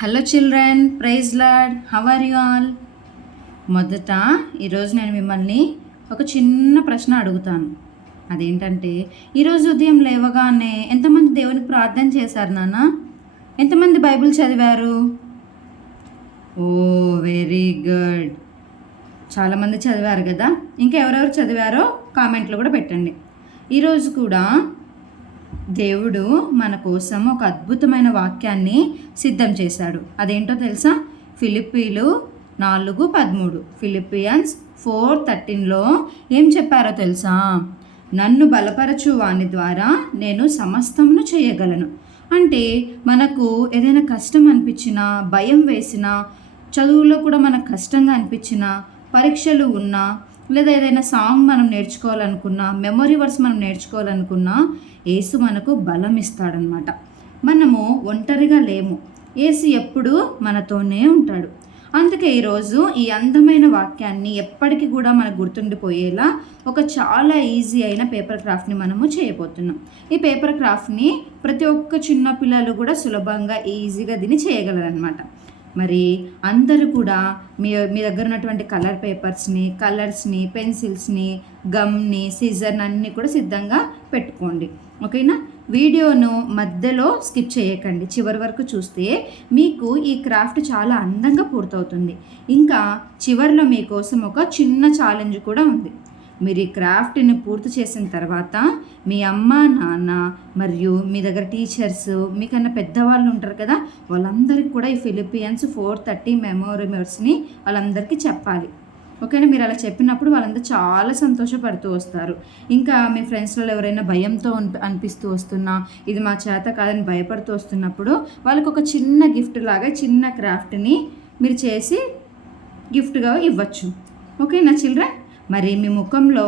Hello children, praise lord, how are you all? మొదట ఈరోజు నేను మిమ్మల్ని ఒక చిన్న ప్రశ్న అడుగుతాను. అదేంటంటే, ఈరోజు ఉదయం లేవగానే ఎంతమంది దేవునికి ప్రార్థన చేశారు నాన్న? ఎంతమంది బైబిల్ చదివారు? ఓ, వెరీ గుడ్. చాలామంది చదివారు కదా. ఇంకా ఎవరెవరు చదివారో కామెంట్లో కూడా పెట్టండి. ఈరోజు కూడా దేవుడు మన కోసం ఒక అద్భుతమైన వాక్యాన్ని సిద్ధం చేశాడు. అదేంటో తెలుసా? ఫిలిప్పీలు 4:13, ఫిలిపియన్స్ 4:13లో ఏం చెప్పారో తెలుసా? నన్ను బలపరచు వాని ద్వారా నేను సమస్తమును చేయగలను. అంటే మనకు ఏదైనా కష్టం అనిపించినా, భయం వేసినా, చదువులో కూడా మనకు కష్టంగా అనిపించినా, పరీక్షలు ఉన్నా, లేదా ఏదైనా సాంగ్ మనం నేర్చుకోవాలనుకున్నా, మెమొరీ వర్స్ మనం నేర్చుకోవాలనుకున్నా, యేసు మనకు బలం ఇస్తాడనమాట. మనము ఒంటరిగా లేము. యేసు ఎప్పుడూ మనతోనే ఉంటాడు. అందుకే ఈరోజు ఈ అందమైన వాక్యాన్ని ఎప్పటికీ కూడా మనకు గుర్తుండిపోయేలా ఒక చాలా ఈజీ అయిన పేపర్ క్రాఫ్ట్ని మనము చేయబోతున్నాం. ఈ పేపర్ క్రాఫ్ట్ని ప్రతి ఒక్క చిన్న పిల్లలు కూడా సులభంగా ఈజీగా దీన్ని చేయగలరనమాట. మరి అందరూ కూడా మీ దగ్గర ఉన్నటువంటి కలర్ పేపర్స్ని, కలర్స్ని, పెన్సిల్స్ని, గమ్ని, సిజర్ని అన్నీ కూడా సిద్ధంగా పెట్టుకోండి. ఓకేనా? వీడియోను మధ్యలో స్కిప్ చేయకండి. చివరి వరకు చూస్తే మీకు ఈ క్రాఫ్ట్ చాలా అందంగా పూర్తవుతుంది. ఇంకా చివరిలో మీకోసం ఒక చిన్న ఛాలెంజ్ కూడా ఉంది. మీరు ఈ క్రాఫ్ట్ని పూర్తి చేసిన తర్వాత మీ అమ్మ, నాన్న మరియు మీ దగ్గర టీచర్స్, మీకన్నా పెద్దవాళ్ళు ఉంటారు కదా, వాళ్ళందరికీ కూడా ఈ ఫిలిపియన్స్ 4:30 మెమోరీస్ని వాళ్ళందరికీ చెప్పాలి. ఓకేనా? మీరు అలా చెప్పినప్పుడు వాళ్ళందరూ చాలా సంతోషపడుతూ వస్తారు. ఇంకా మీ ఫ్రెండ్స్లో ఎవరైనా భయంతో అనిపిస్తూ వస్తున్నా, ఇది మా చేత కాదని భయపడుతూ వస్తున్నప్పుడు వాళ్ళకి ఒక చిన్న గిఫ్ట్ లాగా చిన్న క్రాఫ్ట్ని మీరు చేసి గిఫ్ట్గా ఇవ్వచ్చు. ఓకేనా చిల్డ్రన్? మరి మీ ముఖంలో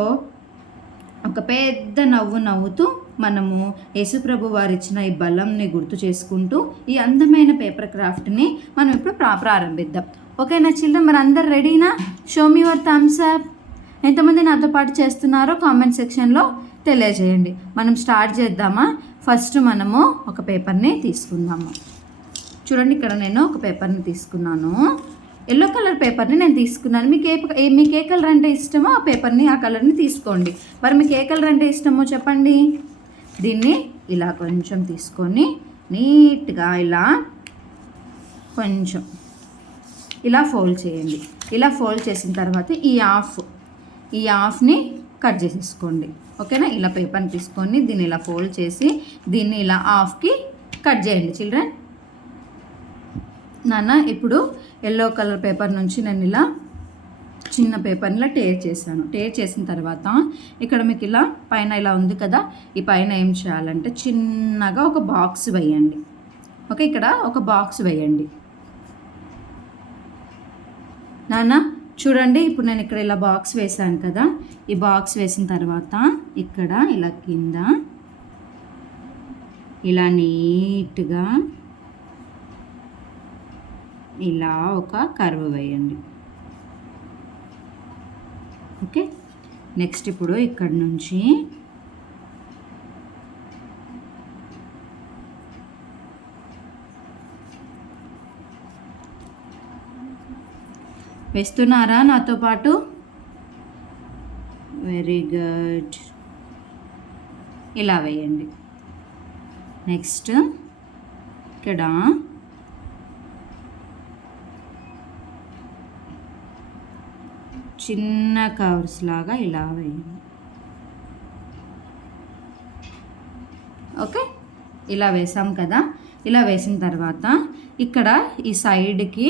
ఒక పెద్ద నవ్వు నవ్వుతూ మనము యేసుప్రభు వారు ఇచ్చిన ఈ బలంని గుర్తు చేసుకుంటూ ఈ అందమైన పేపర్ క్రాఫ్ట్ని మనం ఇప్పుడు ప్రారంభిద్దాం. ఓకేనా చిల్డ్రన్? మరి అందరు రెడీనా? Show me your thumbs up. ఎంతమంది నాతో పాటు చేస్తున్నారో కామెంట్ సెక్షన్లో తెలియజేయండి. మనం స్టార్ట్ చేద్దామా? ఫస్ట్ మనము ఒక పేపర్ని తీసుకుందాము. చూడండి, ఇక్కడ నేను ఒక పేపర్ని తీసుకున్నాను. ఎల్లో కలర్ పేపర్ని నేను తీసుకున్నాను. మీకు ఏ కలర్ అంటే ఇష్టమో ఆ పేపర్ని, ఆ కలర్ని తీసుకోండి. మరి మీకు ఏ కలర్ అంటే ఇష్టమో చెప్పండి. దీన్ని ఇలా కొంచెం తీసుకొని నీట్గా ఇలా కొంచెం ఇలా ఫోల్డ్ చేయండి. ఇలా ఫోల్డ్ చేసిన తర్వాత ఈ హాఫ్ని కట్ చేసేసుకోండి. ఓకేనా? ఇలా పేపర్ని తీసుకొని దీన్ని ఇలా ఫోల్డ్ చేసి దీన్ని ఇలా హాఫ్కి కట్ చేయండి చిల్డ్రన్. నాన్న, ఇప్పుడు ఎల్లో కలర్ పేపర్ నుంచి నేను ఇలా చిన్న పేపర్ని ఇలా టేర్ చేశాను. టేర్ చేసిన తర్వాత ఇక్కడ మీకు ఇలా పైన ఇలా ఉంది కదా, ఈ పైన ఏం చేయాలంటే చిన్నగా ఒక బాక్స్ వేయండి. ఓకే, ఇక్కడ ఒక బాక్స్ వేయండి. నాన్న చూడండి, ఇప్పుడు నేను ఇక్కడ ఇలా బాక్స్ వేసాను కదా, ఈ బాక్స్ వేసిన తర్వాత ఇక్కడ ఇలా కింద ఇలా నీట్గా ఇలా ఒక కర్వ్ వేయండి. ఓకే, నెక్స్ట్ ఇప్పుడు ఇక్కడ నుంచి వేస్తున్నారా నాతో పాటు? Very good. ఇలా వేయండి. నెక్స్ట్ ఇక్కడ చిన్న కవర్స్ లాగా ఇలా వేయండి. ఓకే, ఇలా వేసాం కదా. ఇలా వేసిన తర్వాత ఇక్కడ ఈ సైడ్కి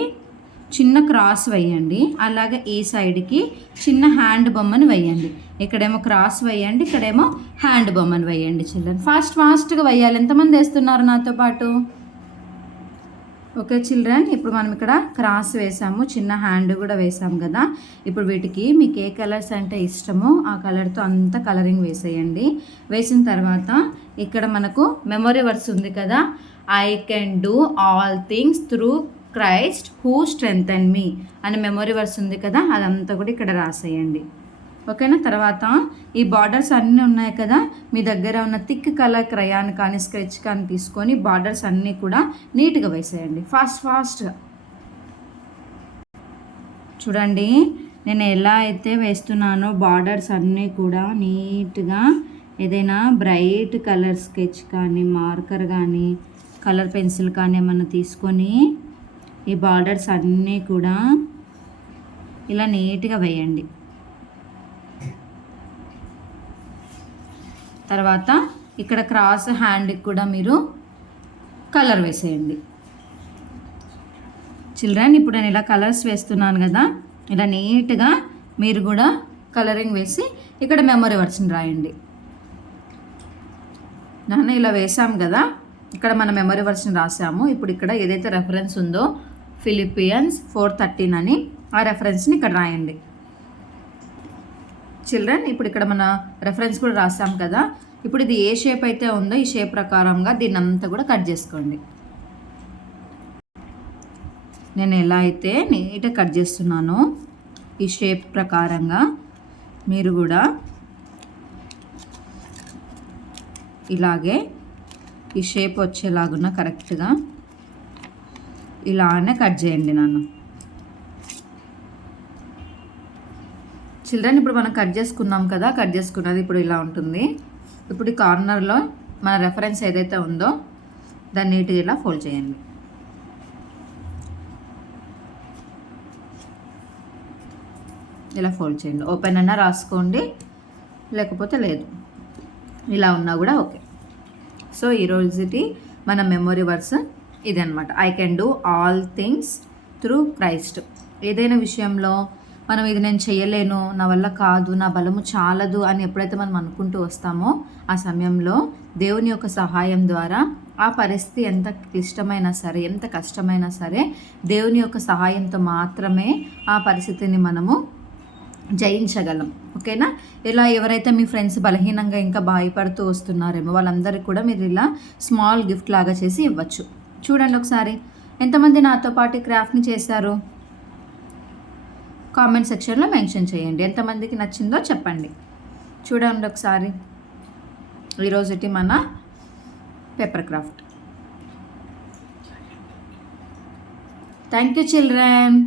చిన్న క్రాస్ వేయండి. అలాగే ఈ సైడ్కి చిన్న హ్యాండ్ బొమ్మని వేయండి. ఇక్కడేమో క్రాస్ వేయండి, ఇక్కడేమో హ్యాండ్ బొమ్మని వేయండి. చిల్డ్రన్ ఫాస్ట్గా వేయాలి. ఎంతమంది వేస్తున్నారు నాతో పాటు? ఓకే చిల్డ్రన్, ఇప్పుడు మనం ఇక్కడ క్రాస్ వేసాము, చిన్న హ్యాండ్ కూడా వేసాము కదా. ఇప్పుడు వీటికి మీకు ఏ కలర్స్ అంటే ఇష్టమో ఆ కలర్తో అంతా కలరింగ్ వేసేయండి. వేసిన తర్వాత ఇక్కడ మనకు మెమొరీ వర్స్ ఉంది కదా, I can do all things through Christ who strengthen me అనే మెమొరీ వర్స్ ఉంది కదా, అదంతా కూడా ఇక్కడ రాసేయండి. ఓకేనా. తర్వాత ఈ బార్డర్స్ అన్నీ ఉన్నాయి కదా, మీ దగ్గర ఉన్న థిక్ కలర్ క్రయాన్ కానీ స్కెచ్ కానీ తీసుకొని బార్డర్స్ అన్నీ కూడా నీట్గా వేసేయండి ఫాస్ట్గా. చూడండి నేను ఎలా అయితే వేస్తున్నానో బార్డర్స్ అన్నీ కూడా నీట్గా. ఏదైనా బ్రైట్ కలర్ స్కెచ్ కానీ మార్కర్ కానీ కలర్ పెన్సిల్ కానీ ఏమన్నా తీసుకొని ఈ బార్డర్స్ అన్నీ కూడా ఇలా నీట్గా వేయండి. తర్వాత ఇక్కడ క్రాస్ హ్యాండ్కి కూడా మీరు కలర్ వేసేయండి. చిల్డ్రన్ ఇప్పుడు నేను ఇలా కలర్స్ వేస్తున్నాను కదా, ఇలా నీట్గా మీరు కూడా కలరింగ్ వేసి ఇక్కడ మెమరీ వర్డ్స్ని రాయండి. నాన్న ఇలా వేసాం కదా, ఇక్కడ మన మెమరీ వర్డ్స్ని రాసాము. ఇప్పుడు ఇక్కడ ఏదైతే రెఫరెన్స్ ఉందో ఫిలిపియన్స్ 4:13 అని ఆ రెఫరెన్స్ని ఇక్కడ రాయండి. చిల్డ్రన్ ఇప్పుడు ఇక్కడ మన రెఫరెన్స్ కూడా రాసాం కదా, ఇప్పుడు ఇది ఏ షేప్ అయితే ఉందో ఈ షేప్ ప్రకారంగా దీన్ని అంతా కూడా కట్ చేసుకోండి. నేను ఎలా అయితే నీట్గా కట్ చేస్తున్నానో ఈ షేప్ ప్రకారంగా మీరు కూడా ఇలాగే ఈ షేప్ వచ్చేలాగున్న కరెక్ట్గా ఇలానే కట్ చేయండి నాన్న. చిల్డ్రన్ ఇప్పుడు మనం కట్ చేసుకున్నాం కదా, కట్ చేసుకున్నది ఇప్పుడు ఇలా ఉంటుంది. ఇప్పుడు ఈ కార్నర్లో మన రెఫరెన్స్ ఏదైతే ఉందో దాన్ని నీట్గా ఇలా ఫోల్డ్ చేయండి. ఇలా ఫోల్డ్ చేయండి. ఓపెన్ అన్నా రాసుకోండి, లేకపోతే లేదు, ఇలా ఉన్నా కూడా ఓకే. సో ఈరోజుటి మన మెమొరీ వర్డ్స్ ఇదనమాట. I can do all things through Christ. ఏదైనా విషయంలో మనం ఇది నేను చేయలేను, నా వల్ల కాదు, నా బలము చాలదు అని ఎప్పుడైతే మనం అనుకుంటూ వస్తామో ఆ సమయంలో దేవుని యొక్క సహాయం ద్వారా ఆ పరిస్థితి ఎంత క్లిష్టమైనా సరే, ఎంత కష్టమైనా సరే దేవుని యొక్క సహాయంతో మాత్రమే ఆ పరిస్థితిని మనము జయించగలం. ఓకేనా. ఇలా ఎవరైతే మీ ఫ్రెండ్స్ బలహీనంగా ఇంకా భయపడుతూ వస్తున్నారేమో వాళ్ళందరికీ కూడా మీరు ఇలా స్మాల్ గిఫ్ట్ లాగా చేసి ఇవ్వచ్చు. చూడండి ఒకసారి ఎంతమంది నాతో పాటు క్రాఫ్ట్ని చేశారు, కామెంట్ సెక్షన్లో మెన్షన్ చేయండి. ఎంతమందికి నచ్చిందో చెప్పండి. చూడండి ఒకసారి ఈరోజుటి మన paper craft. Thank you children.